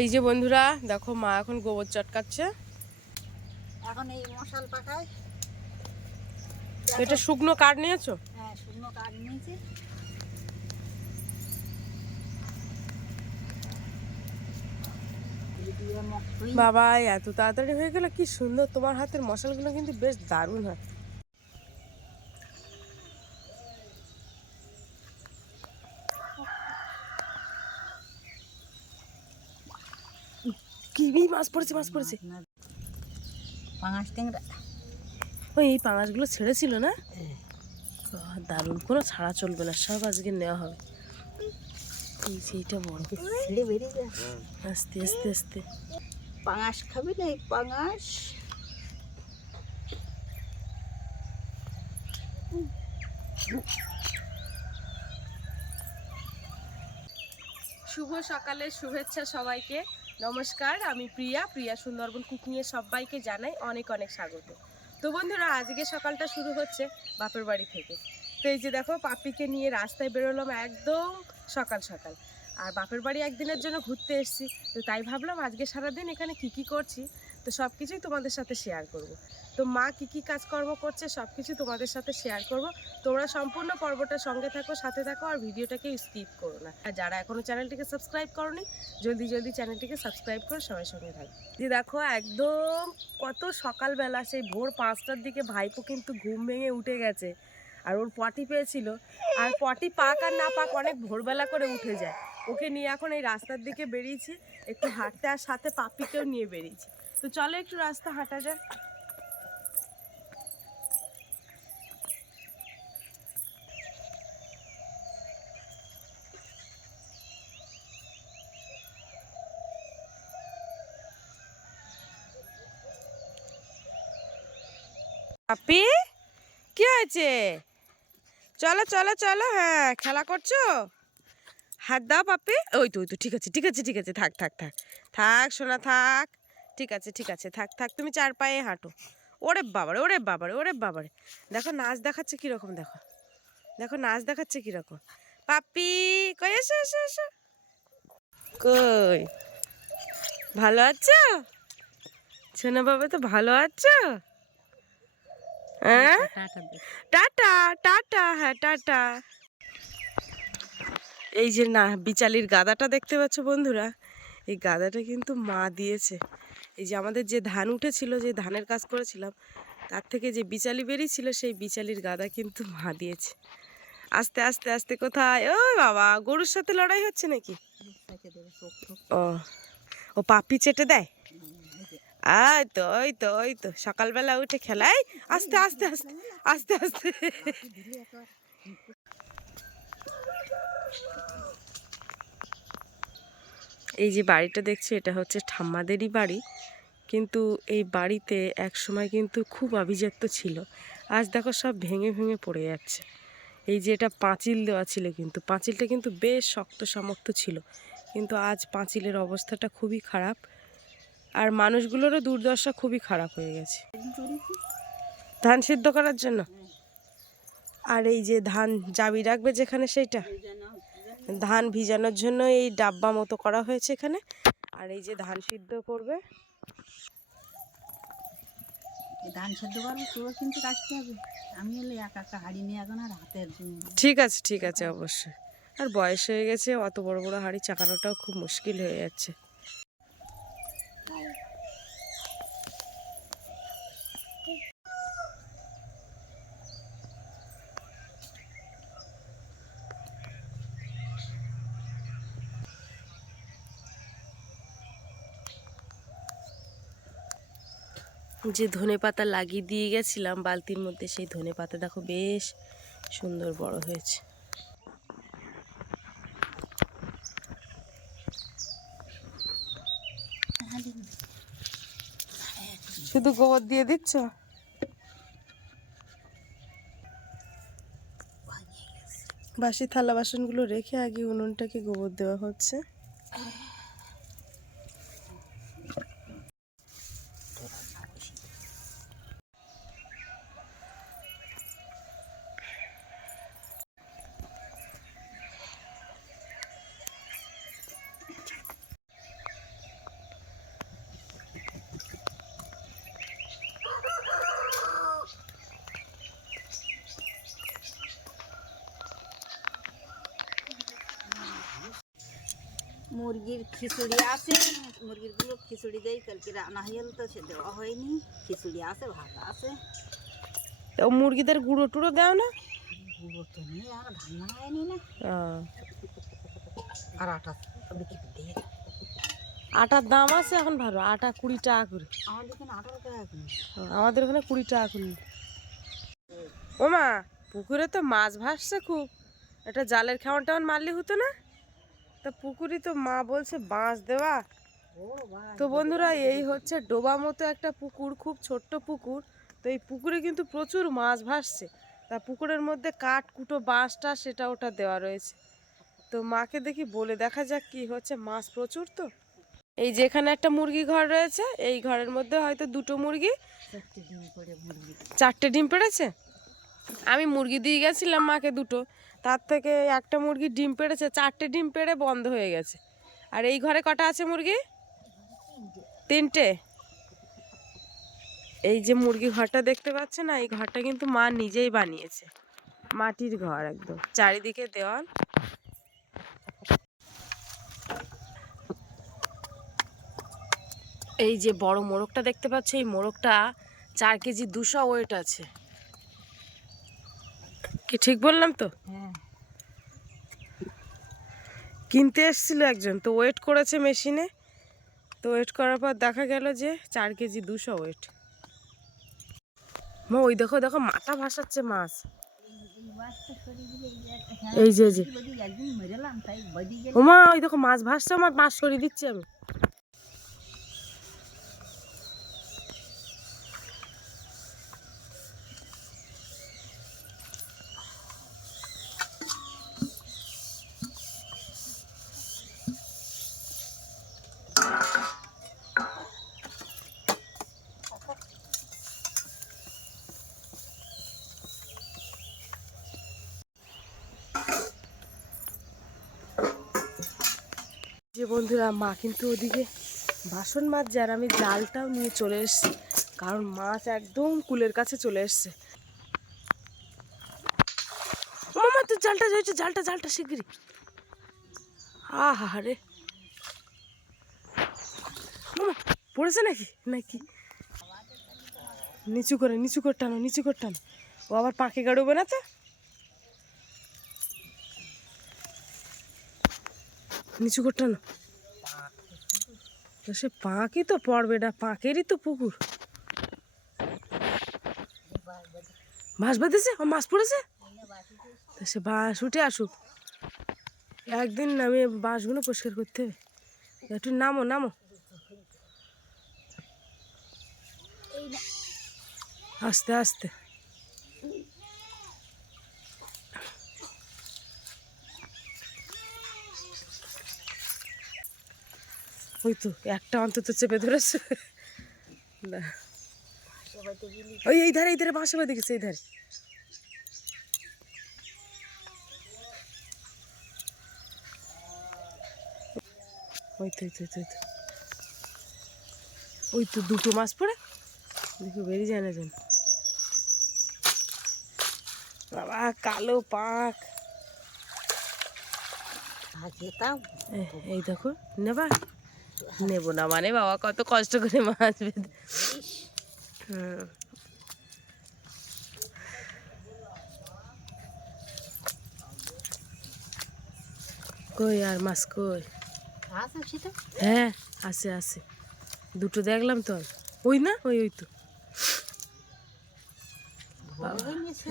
এই যে বন্ধুরা দেখো মা এখন গোবর চটকাচ্ছে। এখন এই মশাল পাকায় এটা শুকনো কাঠ নিয়েছো? হ্যাঁ শুকনো কাঠ নিয়েছি। বাবা এত তাড়াতাড়ি হয়ে গেল কি সুন্দর। তোমার হাতের মশালগুলো কিন্তু বেশ দারুণ হয়। কিবি মাছ পড়েছে মাছ পড়েছে। পাঙাশ ট্যাংরা। ওই এই পাঙাশগুলো ছেড়েছিল না? দারুণ। কোনো ছাড়া চলবে না সব আজকে নেওয়া হবে। এই বড়। আস্তে আস্তে আস্তে। পাঙাশ খাবি না এই পাঙাশ? শুভ সকালে শুভেচ্ছা সবাইকে। নমস্কার, আমি প্রিয়া। প্রিয়া সুন্দরবন কুকিংয়ে সবাইকে জানাই অনেক অনেক স্বাগত। তো বন্ধুরা, আজকে সকালটা শুরু হচ্ছে বাপের বাড়ি থেকে। তো এই যে দেখো পাপিকে নিয়ে রাস্তায় বেরোলাম একদম সকাল সকাল। আর বাপের বাড়ি একদিনের জন্য ঘুরতে এসেছি। তো তাই ভাবলাম আজকে সারাদিন এখানে কি কি করছি। তো সব কিছুই তোমাদের সাথে শেয়ার করব। তো মা কি কি কাজকর্ম করছে সব কিছু তোমাদের সাথে শেয়ার করব। তোমরা সম্পূর্ণ পর্বটা সঙ্গে থাকো, সাথে থাকো আর ভিডিওটাকে স্কিপ করো না। আর যারা এখনও চ্যানেলটিকে সাবস্ক্রাইব করনি, জলদি জলদি চ্যানেলটিকে সাবস্ক্রাইব করে, সবাই সঙ্গে থাকো। যে দেখো, একদম কত সকালবেলা সেই ভোর পাঁচটার দিকে ভাইপো কিন্তু ঘুম ভেঙে উঠে গেছে। আর ওর পটি পেয়েছিল। আর পটি পাক আর না পাক অনেক ভোরবেলা করে উঠে যায়। ওকে নিয়ে এখন এই রাস্তার দিকে বেরিয়েছি, একটু হাঁটতে আর সাথে পাপিকেও নিয়ে বেরিয়েছি। তো চলো একটু রাস্তা হাঁটা যাক। পাপি কি হয়েছে? চলো চলো চলো হ্যাঁ খেলা করছ? হাত দাও পাপি। ওই তো ওই তো, ঠিক আছে ঠিক আছে ঠিক আছে, থাক থাক থাক। থাক, সোনা, থাক। ঠিক আছে ঠিক আছে, থাক থাক, তুমি চার পায়ে হাঁটো। ওরে বাবারে ওরে বাবারে ওরে বাবারে। দেখো নাচ দেখাচ্ছে কীরকম, দেখো। দেখো নাচ দেখাচ্ছে কীরকম। পাপি কই এসো এসো এসো। কই? ভালো আছো? সোনা বাবা তো ভালো আছো? হ্যাঁ? টাটা টাটা হ্যাঁ টাটা। এই যে না, বিচালির গাদাটা দেখতে পাচ্ছ বন্ধুরা? এই গাদাটা কিন্তু মা দিয়েছে। এই যে আমাদের যে ধান উঠেছিল, যে ধানের কাজ করেছিলাম, তার থেকে যে বিচালি বেরিয়েছিল, সেই বিচালির গাদা কিন্তু মা দিয়েছে। আস্তে আস্তে আস্তে কোথায়? ও বাবা, গরুর সাথে লড়াই হচ্ছে নাকি? ও ও পাপি চেটে দেয়? আয় তো, ওই তো ওই তো, সকালবেলা উঠে খেলাই। আস্তে আস্তে আস্তে আস্তে আস্তে। এই যে বাড়িটা দেখছি, এটা হচ্ছে ঠাম্মাদেরই বাড়ি। কিন্তু এই বাড়িতে এক সময় কিন্তু খুব আভিজাত্য ছিল। আজ দেখো সব ভেঙে ভেঙে পড়ে যাচ্ছে। এই যে এটা পাঁচিল দেওয়া ছিল কিন্তু, পাঁচিলটা কিন্তু বেশ শক্ত সামর্থ্য ছিল। কিন্তু আজ পাঁচিলের অবস্থাটা খুবই খারাপ আর মানুষগুলোরও দুর্দশা খুবই খারাপ হয়ে গেছে। ধান সিদ্ধ করার জন্য? আর এই যে ধান, জাবি রাখবে যেখানে সেইটা? ধান ভিজানোর জন্য এই ডাব্বা মতো করা হয়েছে এখানে। আর এই যে ধান সিদ্ধ করবে। ধান সেদ্ধ করব তোর কিন্তু কাটতে হবে। আমি হলে একা একা হাড়ি নিয়ে এখন আর হাতের ঠিক আছে ঠিক আছে অবশ্যই। আর বয়স হয়ে গেছে অত বড় বড় হাড়ি চাকানোটাও খুব মুশকিল হয়ে যাচ্ছে। যে ধনে পাতা লাগিয়ে দিয়ে গেছিলাম বালতির মধ্যে, সেই ধনে পাতা দেখো বেশ সুন্দর বড় হয়েছে। শুধু গোবর দিয়ে দিচ্ছ? বাসি থালা বাসনগুলো রেখে আগে উনুনটাকে গোবর দেওয়া হচ্ছে। মুরগির খিচুড়ি আছে। মুরগিরগুলো খিচুড়ি দেই কালকে রান্না হয়ে গেল তো সে দেওয়া হয়নি। খিচুড়ি আছে ভাত আছে। তো মুরগিদের গুঁড়ো টুড়ো দাও না? গুঁড়ো তো নেই আর ধান ভাঙায়নি না। আর আটা বিক্রি দিয়ে আটার দাম আছে এখন ভালো। আটা কুড়ি টাকা করে। আমাদের টাকা এখন আমাদের ওখানে কুড়ি টাকা করে। ও মা পুকুরে তো মাছ ভাসছে খুব। একটা জালের খাওয়ান টাওয়ান মারলে হতো না? তা পুকুরে তো মা বলছে বাঁশ দেওয়া। তো বন্ধুরা এই হচ্ছে ডোবা মতো একটা পুকুর খুব ছোট্ট পুকুর। তো এই পুকুরে কিন্তু প্রচুর মাছ ভাসছে। তা পুকুরের মধ্যে কাঠ কুটো বাঁশটা সেটা ওটা দেওয়া রয়েছে। তো মাকে দেখি বলে দেখা যাক কি হচ্ছে। মাছ প্রচুর তো? এই যেখানে একটা মুরগি ঘর রয়েছে। এই ঘরের মধ্যে হয়তো দুটো মুরগি। চারটে ডিম করে মুরগি। চারটে ডিম পেড়েছে? আমি মুরগি দিয়ে গেছিলাম মাকে দুটো। তার থেকে একটা মুরগি ডিম পেড়েছে, চারটে ডিম পেড়ে বন্ধ হয়ে গেছে। আর এই ঘরে কটা আছে মুরগি? তিনটে। এই যে মুরগি ঘরটা দেখতে পাচ্ছে না, এই ঘরটা কিন্তু মা নিজেই বানিয়েছে। মাটির ঘর একদম, চারিদিকে দেওয়াল। এই যে বড় মোরগটা দেখতে পাচ্ছ, এই মোরগটা চার কেজি দুশো ওয়েট আছে। কি ঠিক বললাম তো? হ্যাঁ। কিনতে এসেছিল একজন তো ওয়েট করেছে মেশিনে তো ওয়েট করার পর দেখা গেল যে চার কেজি দুশো ওয়েট মা ওই দেখো দেখো মাথা ভাসাচ্ছে মাছ। এই যে যে এই যে। বদি একদিন মেরেলাম তাই বদি গেলে ও মা ওই দেখো মাছ ভাসছে আমার মাছ সরিয়ে দিচ্ছি আমি। যে বন্ধুরা, মা কিন্তু ওদিকে বাসন মাজছে আর আমি জালটাও নিয়ে চলে এসেছি। কারণ মাছ একদম কুলের কাছে চলে এসছে। মামা তুই জালটা হয়েছে জালটা জালটা শিগগিরি আহা রে মামা, পড়েছে নাকি? নাকি? নিচু করে নিচু করে টানো, নিচু করে টানো। ও আবার পাখি গাড়বে না তো? নিচু করে টানো তো সে পাঁকই তো পড়বে এটা পাঁকেরই তো পুকুর। মাছ বাঁধেছে? মাছ পড়েছে? সে বাঁশ উঠে আসুক। একদিন আমি বাঁশগুলো পরিষ্কার করতে হবে। একটু নামো নামো। আস্তে আস্তে। ওই তো একটা অন্তত চেপে ধরেছে। না। ওই এই ধারে এই ধারে বাঁশে বাঁধে গেছে এই ধারে। ওই তো ওই তো ওই তো, দুটো মাছ পড়ে। দেখো বেরিয়ে যায় না যেন। বাবা কালো পাক। এ- এই দেখো নেবা। নেব না। মানে বাবা কত কষ্ট করে মাছ বেঁধে হুম। কই আর মাছ কই? হ্যাঁ আছে আছে। দুটো দেখলাম তো। ওই না? ওই ওই তো।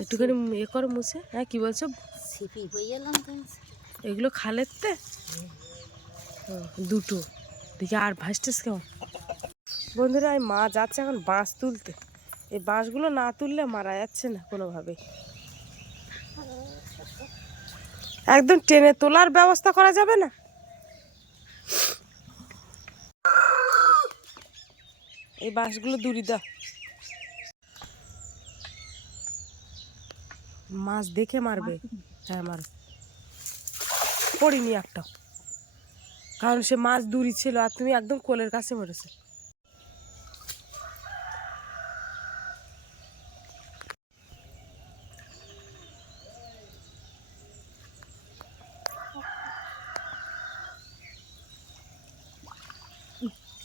একটুখানি এ করো মুছে। হ্যাঁ কি বলছো? এগুলো খালের তে? দুটো। দেখি আর কেমন? বন্ধুরা, এই মা যাচ্ছে এখন বাঁশ তুলতে। এই বাঁশগুলো না তুললে মারা যাচ্ছে না কোনোভাবেই। একদম টেনে তোলার ব্যবস্থা করা যাবে না? এই বাঁশগুলো দূরি দাও। মাছ দেখে মারবে। হ্যাঁ মারো। পড়িনি একটা কারণ সে মাছ দূরি ছিল আর তুমি একদম কোলের কাছে মরেছে।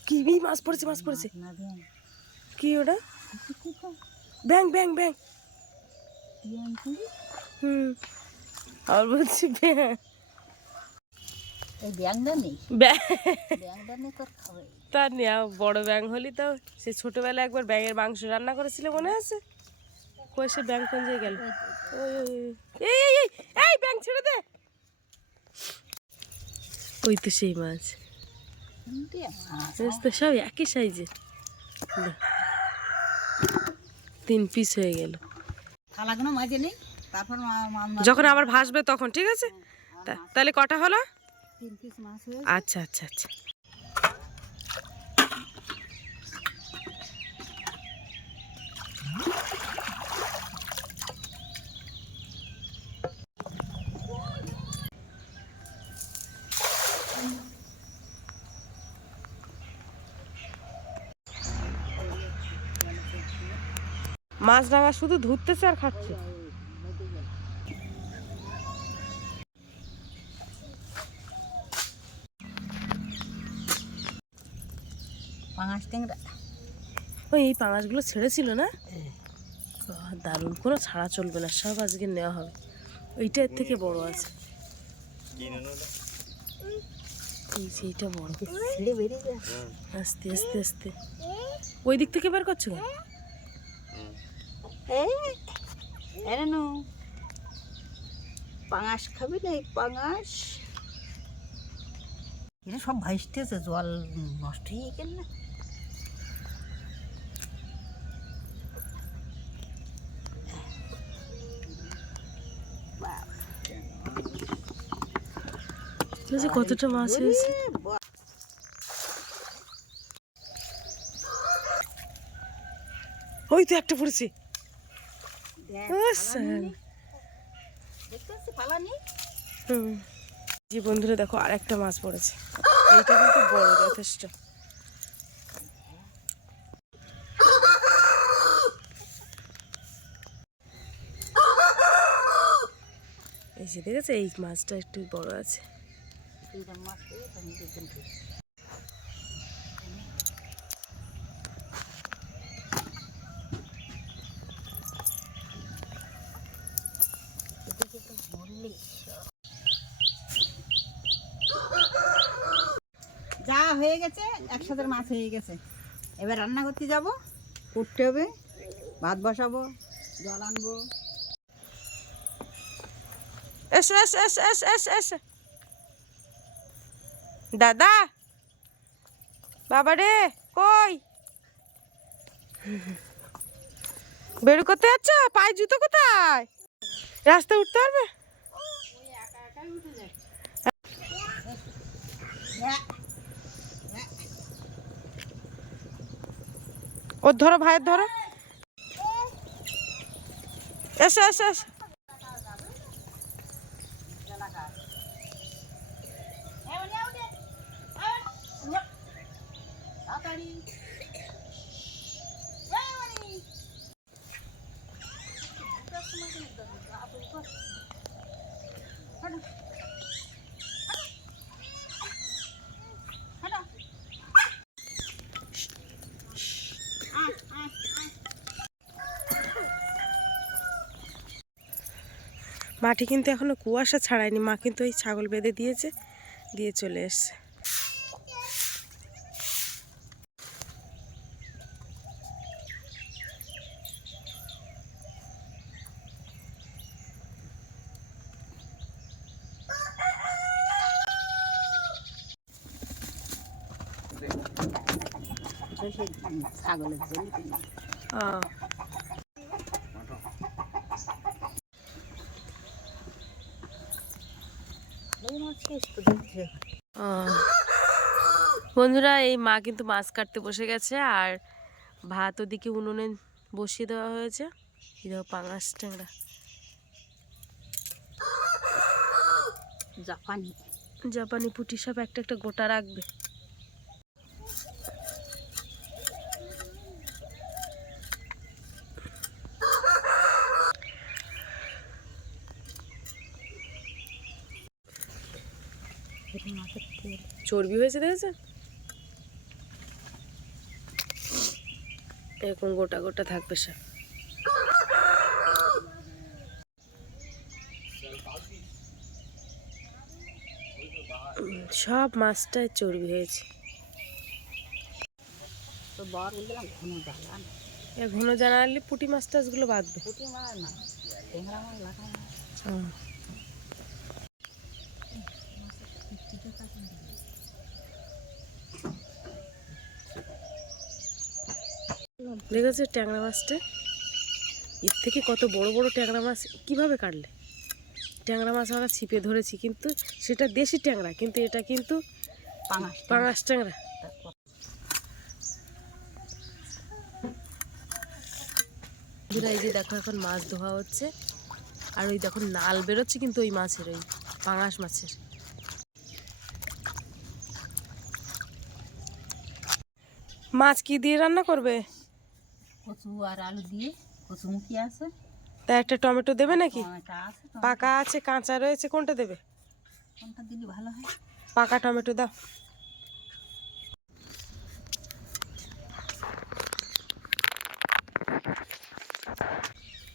কি মাছ পড়েছে মাছ পড়েছে। কি ওটা? ব্যাং ব্যাং ব্যাং। হুম। আর বলছি ব্যাং এই ব্যাংটা নেই ব্যাং ব্যাংটা নেই তোর খাবে তা নেওয়া বড় ব্যাং হলি তো। সে ছোটবেলায় একবার ব্যাঙের মাংস রান্না করেছিল মনে আছে? কই সে ব্যাং কোন গেল। এই এই এই ব্যাং ছেড়ে দে। ওই তো সেই মাছ। তো সব একই সাইজে। তিন পিস হয়ে গেল। থালাগুলো মাঝে নেই? তারপর যখন আবার ভাসবে তখন ঠিক আছে? তাহলে কটা হলো? আচ্ছা আচ্ছা আচ্ছা। মাছ ডাঙা শুধু ধরতেছে আর খাচ্ছে। পাঙাশ ট্যাংরা ওই এই পাঙাশগুলো ছেড়েছিল না? দারুণ। কোনো ছাড়া চলবে না সব আজকে নেওয়া হবে। ওইটা এর থেকে বড় আছে। এই যে এইটা বড়। বেরিয়ে আস্তে আস্তে আস্তে। ওই দিক থেকে বের করছ কেন? নো। পাঙাশ খাবি না এই পাঙাশ। এটা সব ভাসতেছে জল নষ্ট হয়ে গেল না। কতটা মাছ হয়েছে ওই তো একটা পড়েছে। জি বন্ধুরা দেখো আর একটা মাছ পড়েছে। এইটা কিন্তু বড় যথেষ্ট। এই যে দেখেছে এই মাছটা একটু বড় আছে। আমি দুজন পেয়ে। এদিকে তো যা হয়ে গেছে, একসাথে মাছ হয়ে গেছে এবার রান্না করতে যাব, করতে হবে, ভাত বসাবো, জল আনব এসো এসো এসো এসো এসো এসো দাদা? বাবা রে কই? বের করতে যাচ্ছ? পায়ে জুতো কোথায়? রাস্তায় উঠতে পারবে? ওর ধরো, ভাইয়ের ধরো। এসো এসো এসো। মাটি কিন্তু এখনও কুয়াশা ছাড়ায়নি। মা কিন্তু ওই ছাগল বেঁধে দিয়েছে দিয়ে চলে এসছে এটা সেই ছাগলের জন্য। কিনে। বন্ধুরা এই মা কিন্তু মাছ কাটতে বসে গেছে আর ভাত ওদিকে উনুনে বসিয়ে দেওয়া হয়েছে। পাঙাশ ট্যাংরা। জাপানি। জাপানি পুটি সব একটা একটা গোটা রাখবে। চর্বি হয়েছে দেখেছে এরকম গোটা গোটা থাকবে সব উম, সব মাছটায় চর্বি হয়েছে। ঘন জানালে পুটি মাছ টাছগুলো বাঁধবে। পুঁটি মাছ না দেখেছ ট্যাংরা মাছটা? এর থেকে কত বড় বড় ট্যাংরা মাছ কীভাবে কাটলে? ট্যাংরা মাছ আমরা ছিপে ধরেছি কিন্তু সেটা দেশি ট্যাংরা কিন্তু এটা কিন্তু পাঙাশ ট্যাংরা। বন্ধুরা, এই যে দেখো এখন মাছ ধোয়া হচ্ছে আর ওই দেখো নাল বেরোচ্ছে কিন্তু ওই মাছের ওই পাঙাশ মাছের। মাছ কি দিয়ে রান্না করবে? কচু আর আলু দিয়ে কচুমুখি আছে। তা একটা টমেটো দেবে নাকি? টমেটো। পাকা আছে কাঁচা রয়েছে কোনটা দেবে? কোনটা দিলে ভালো হয়? পাকা টমেটো দাও।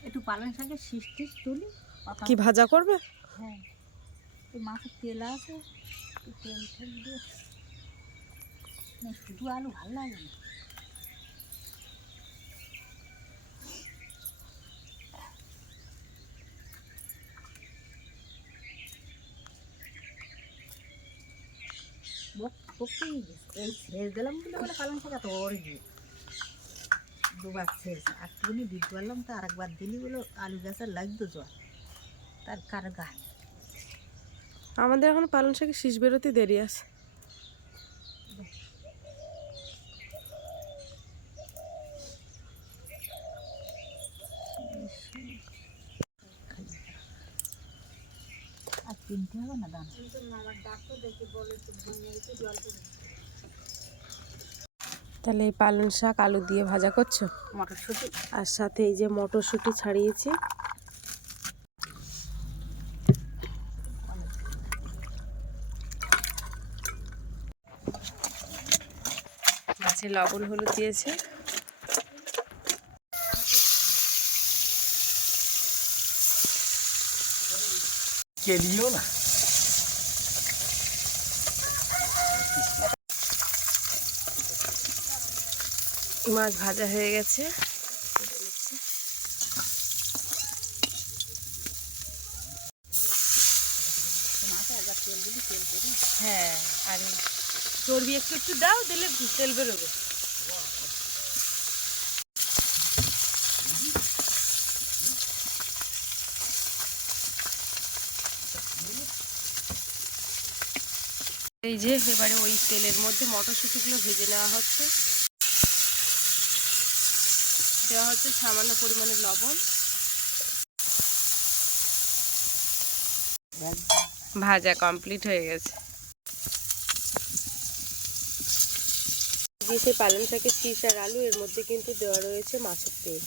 একটু পালং শাকের শীষ টিস তুলি কি ভাজা করবে? হ্যাঁ। মাছের তেল আছে তেল টেল দিয়ে। শুধু আলু ভালো লাগে না। এই ছেড়ে দিলাম বলে পালং শাক এত গিয়ে দুবার দিতে পারলাম তো দিলি বলে আলু গাছের লাগতো জল তার কার গায়ে আমাদের এখন পালং শাকের শীষ বেরোতে দেরি আছে আর কিনতে হবে না দাম তাহলে এই পালং শাক আলু দিয়ে ভাজা করছ? মটরশুঁটি। আর সাথে এই যে মটরশুঁটি ছাড়িয়েছি। মাছে লবণ হলুদ দিয়েছে। কেলিও না? মাছ ভাজা হয়ে গেছে। হ্যাঁ চর্বি একটু একটু দাও, দিলে তেল এই যে, এবারে ওই তেলের মধ্যে মটরশুঁটিগুলো ভেজে নেওয়া হচ্ছে। দেওয়া হচ্ছে সামান্য পরিমাণে লবণ। ভাজা কমপ্লিট হয়ে গেছে। যে পালং শাকের শীষ আর আলু, এর মধ্যে কিন্তু দেওয়া রয়েছে মাছের তেল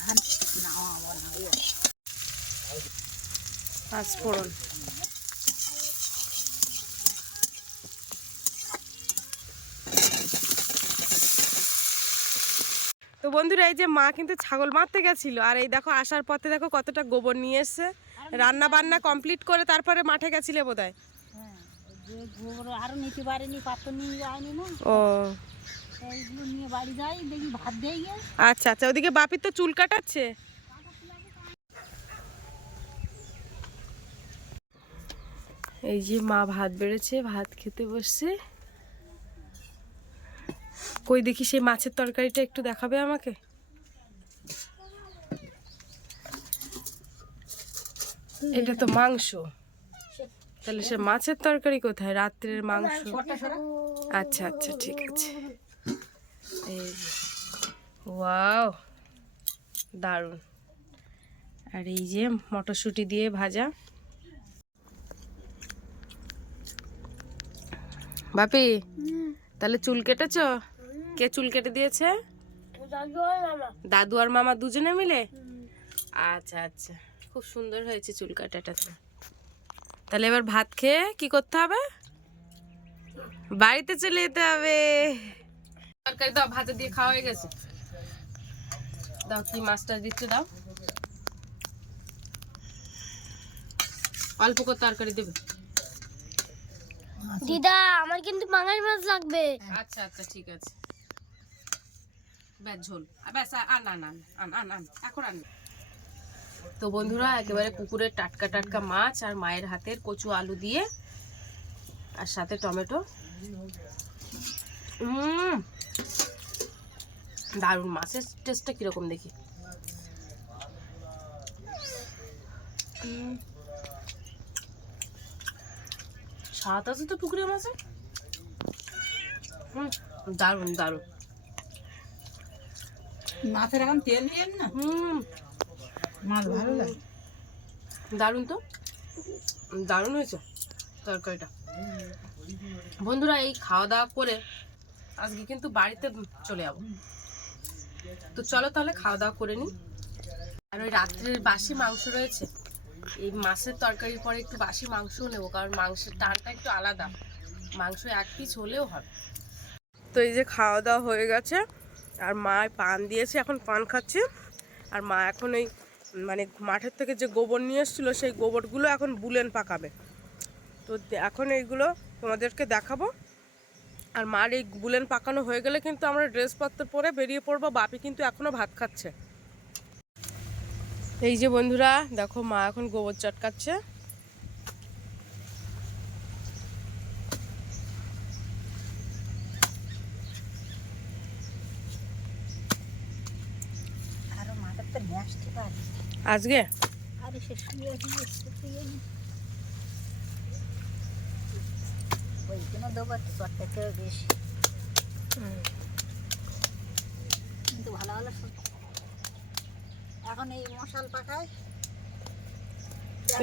ধান নাওয়া বলা হয় পাঁচ ফোড়ন। তো বন্ধুরা এই যে মা কিন্তু ছাগল মারতে গেছিল আর এই দেখো আসার পথে দেখো কতটা গোবর নিয়ে এসছে। রান্না বান্না কমপ্লিট করে তারপরে মাঠে গেছিলে বোধহয়? হ্যাঁ ওই যে গোবর আরও নিতে পারেনি পাত্র নিয়ে যায়নি না ও নিয়ে বাড়ি যাই দেখি ভাত দেয় গিয়ে। আচ্ছা আচ্ছা ওদিকে বাপির তো চুল কাটাচ্ছে? এই যে মা ভাত বেড়েছে, ভাত খেতে বসছে। কই দেখি সেই মাছের তরকারিটা একটু দেখাবে আমাকে? এটা তো মাংস। তাহলে সে মাছের তরকারি কোথায়? রাত্রের মাংস। আচ্ছা আচ্ছা ঠিক আছে। এই ওয়াও, দারুণ। আর এই যে মটরশুঁটি দিয়ে ভাজা। বাপি তাহলে চুল কেটেছ? কে চুল কেটে দিয়েছে? দাদু আর মামা। দুজনে মিলে? আচ্ছা আচ্ছা। খুব সুন্দর হয়েছে চুল কাটাটা তাহলে এবার ভাত খেয়ে কি করতে হবে? বাড়িতে চলে যেতে হবে। তরকারি দাও ভাতে দিয়ে খাওয়া হয়ে গেছে। দাও কি মাছটা দিচ্ছে দাও। অল্প করে তরকারি দেবে। দিদা আমার কিন্তু পাঙাশ মাছ লাগবে। আচ্ছা আচ্ছা ঠিক আছে। ব্যাস ঝোল। ব্যাস আন আন আন আন আন আন এখন আন। তো বন্ধুরা একেবারে পুকুরের টাটকা টাটকা মাছ আর মায়ের হাতের কচু আলু দিয়ে আর সাথে টমেটো। দারুণ মাছের টেস্টটা কীরকম দেখি? স্বাদ আছে তো পুকুরের মাছে হুম দারুণ দারুণ। মাছের এখন তেল নিয়ে না? হুম। মাছ ভালো লাগে। দারুণ তো? দারুণ হয়েছে তরকারিটা। বন্ধুরা এই খাওয়া দাওয়া করে আজকে কিন্তু বাড়িতে চলে যাব। তো চলো তাহলে খাওয়া দাওয়া করে নিই। আর ওই রাত্রের বাসি মাংস রয়েছে এই মাছের তরকারির পরে একটু বাসি মাংসও নেব, কারণ মাংসের টানটা একটু আলাদা। মাংস এক পিস হলেও হবে। তো এই যে খাওয়া দাওয়া হয়ে গেছে, আর মা পান দিয়েছে, এখন পান খাচ্ছে। আর মা এখন ওই মানে মাঠের থেকে যে গোবর নিয়ে এসেছিল, সেই গোবরগুলো এখন বুলেন পাকাবে। তো এখন এইগুলো তোমাদেরকে দেখাবো। আর মার এই বুলেন পাকানো হয়ে গেলে কিন্তু আমরা ড্রেসপত্র পরে বেরিয়ে পড়ব, বাপি কিন্তু এখনও ভাত খাচ্ছে। এই যে বন্ধুরা দেখো মা এখন গোবর চটকাচ্ছে। আজকে? কিন্তু ভালো ভালো এখন এই মশাল পাকায়।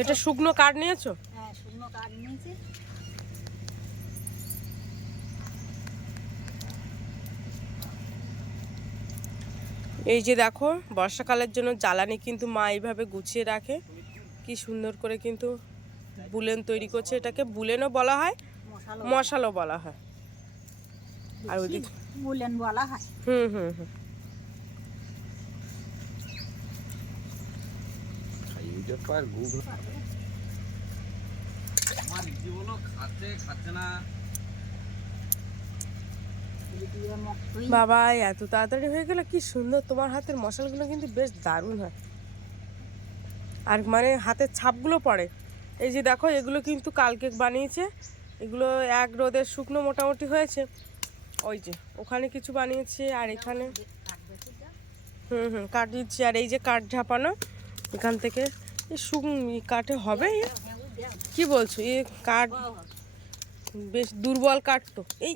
এটা শুকনো কাঠ নিয়েছো? হ্যাঁ শুকনো কাঠ নিয়েছি। এই যে দেখো বর্ষাকালের জন্য জ্বালানি কিন্তু মা এইভাবে গুছিয়ে রাখে। কি সুন্দর করে কিন্তু বুলেন তৈরি করছে এটাকে বুলেনও বলা হয় মশাল মশালও বলা হয়। আর বলেন বলা হয়। হুম হুম হুম। তো গুগল আমার জীবনও খাচ্ছে খাচ্ছে না। বাবা এত তাড়াতাড়ি হয়ে গেল কি সুন্দর। তোমার হাতের মশালগুলো কিন্তু বেশ দারুণ হয়। আর মানে হাতের ছাপগুলো পড়ে। এই যে দেখো এগুলো কিন্তু কালকে বানিয়েছে। এগুলো এক রোদের শুকনো মোটামুটি হয়েছে। ওই যে ওখানে কিছু বানিয়েছে আর এখানে। হুম হুম কাঠ দিচ্ছি। আর এই যে কাঠ ঝাপানো এখান থেকে এই শুক কাঠে হবে। কি বলছো? এ কাঠ বেশ দুর্বল কাঠ তো। এই।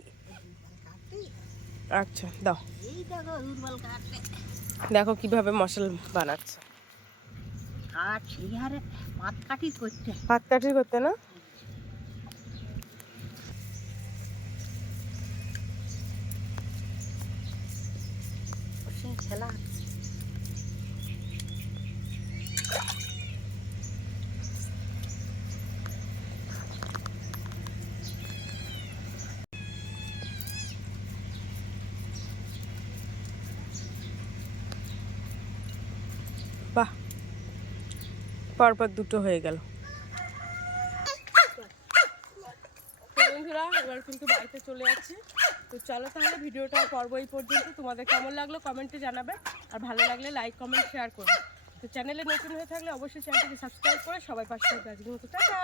আচ্ছা দাও। দেখো কীভাবে মশলা বানাচ্ছে। ভাত কাঠি করতে না? খেলা। পরপর দুটো হয়ে গেল। বন্ধুরা, এবার কিন্তু বাড়িতে চলে যাচ্ছি। তো চলো তাহলে ভিডিওটা পর্ব এই পর্যন্ত। তোমাদের কেমন লাগল কমেন্টে জানাবে। আর ভালো লাগলে লাইক কমেন্ট শেয়ার করবে। তো চ্যানেলে নতুন হয়ে থাকলে অবশ্যই চ্যানেলটিকে সাবস্ক্রাইব করে সবাই পাশে থাকবে আজকের মতো। টাটা!